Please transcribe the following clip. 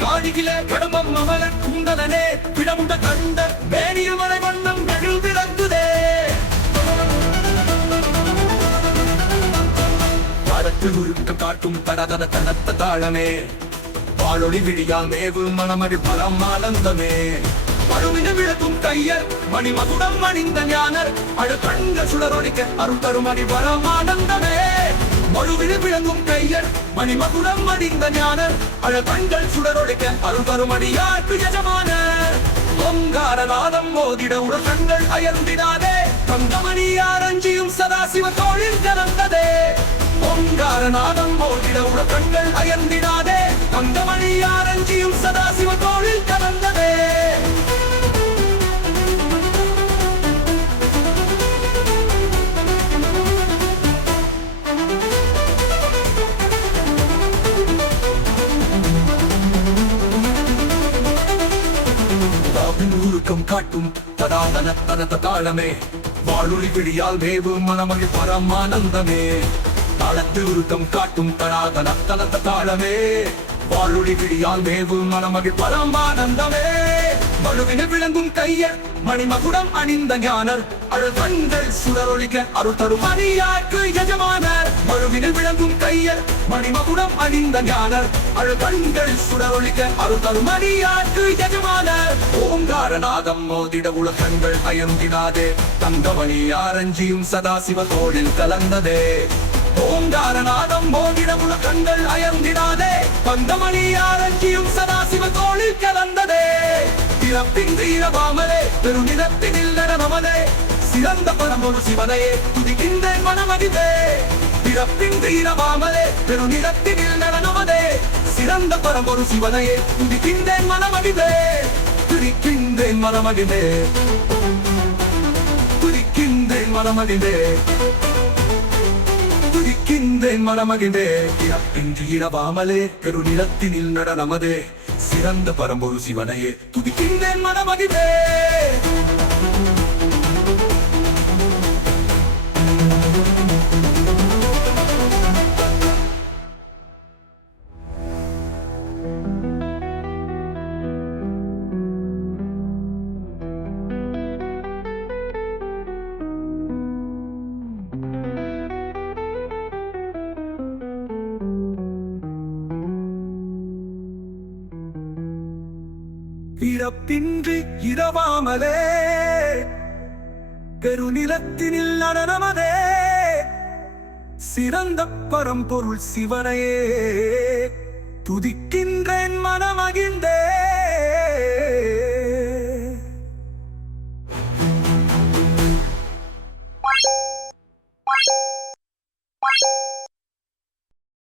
காடிகிலே கடம்பம் அமலன் குந்தலனே பிடமுண்ட கண்ட மேனிய மலை வண்ணம் எழுதிறங்குதே பாடத்தில் உருக்கம் காட்டும் தடதட தனத்த தாழமே பாலொளி விழியால் மேவு மனமடி பரமானந்தமே பழுவின விளக்கும் கையர் மணிமகுடம் அணிந்த ஞானர் அழு கண்கள் சுடரொழிக்க அருள் தருமணி பரமானந்தமே மழுவின விளங்கும் கையர் மணிமகுடம் அணிந்த ஞானர் அழு கண்கள் சுடரொழிக்க அருள் தருமணி யாருக்கு எஜமானர் ஓங்காரநாதம் மோதிட உடல் கண்கள் அயர்ந்திடாதே தங்கமணி யாரஞ்சியும் சதாசிவ தோழில் கலந்ததே ஓங்காரநாதம் மோதிட உடல் கண்கள் அயர்ந்திடாதே தங்கமணி யாரஞ்சியும் சதாசிவ தோழில் கலந்ததே உருக்கம் காட்டும் தடாதன தனத தாளமே வாழொளி விழியால் மேவு மனமகிழ் பரமானந்தமே தாளத்து உருக்கம் காட்டும் தடாதன தனத தாளமே வாழொளி விழியால் மேவு மனமகிழ் பரமானந்தமே மழுவின விளங்கும் கையர் மணிமகுடம் அணிந்த ஞானர் அழு கண்கள் சுடரொழிக்க அருள் தரும் மணியாக்கு எஜமானர் மழுவின விளங்கும் கையர் மணிமகுடம் அணிந்த ஞானர் அழு கண்கள் சுடரொழிக்க அருள் தரும் மணியாக்கு எஜமானர் ஓங்காரநாதம் மோதிட உலகங்கள் அயர்ந்திடாதே தங்கமணி ஆரஞ்சியும் சதாசிவ தோளில் கலந்ததே ஓங்காரநாதம் மோதிட உலகங்கள் அயர்ந்திடாதே தங்கமணி ஆரஞ்சியும் சதாசிவ தோளில் கலந்ததே பிறப்பின் தீரவாமலே பெருநிறத்தினில் நடனமதே சிறந்த பரம்பொரு சிவனையே துதிக்கின்றேன் மனமகிழ்ந்தே பிறப்பின் தீரவாமலே பெருநிறத்தினில் நடனமதே சிறந்த பரம்பொரு சிவனையே துதிக்கின்றேன் மனமகிழ்ந்தே துதிக்கின்றேன் மனமகிழ்ந்தே துதிக்கின்றேன் மனமகிழ்ந்தே துதிக்கின்றேன் மனமகிழ்ந்தே பிறப்பின் தீரவாமலே பெருநிறத்தினில் நடனமதே சிறந்த பரம்பொரு சிவனையே துதிக்கின்றேன் மனமகிழ்ந்தே பிறப்பின்றி இரவாமலே பெருநிலத்தினில் நடனமதே சிறந்த பரம்பொருள் சிவனையே துதிக்கின்றேன் மனமகிழ்ந்தே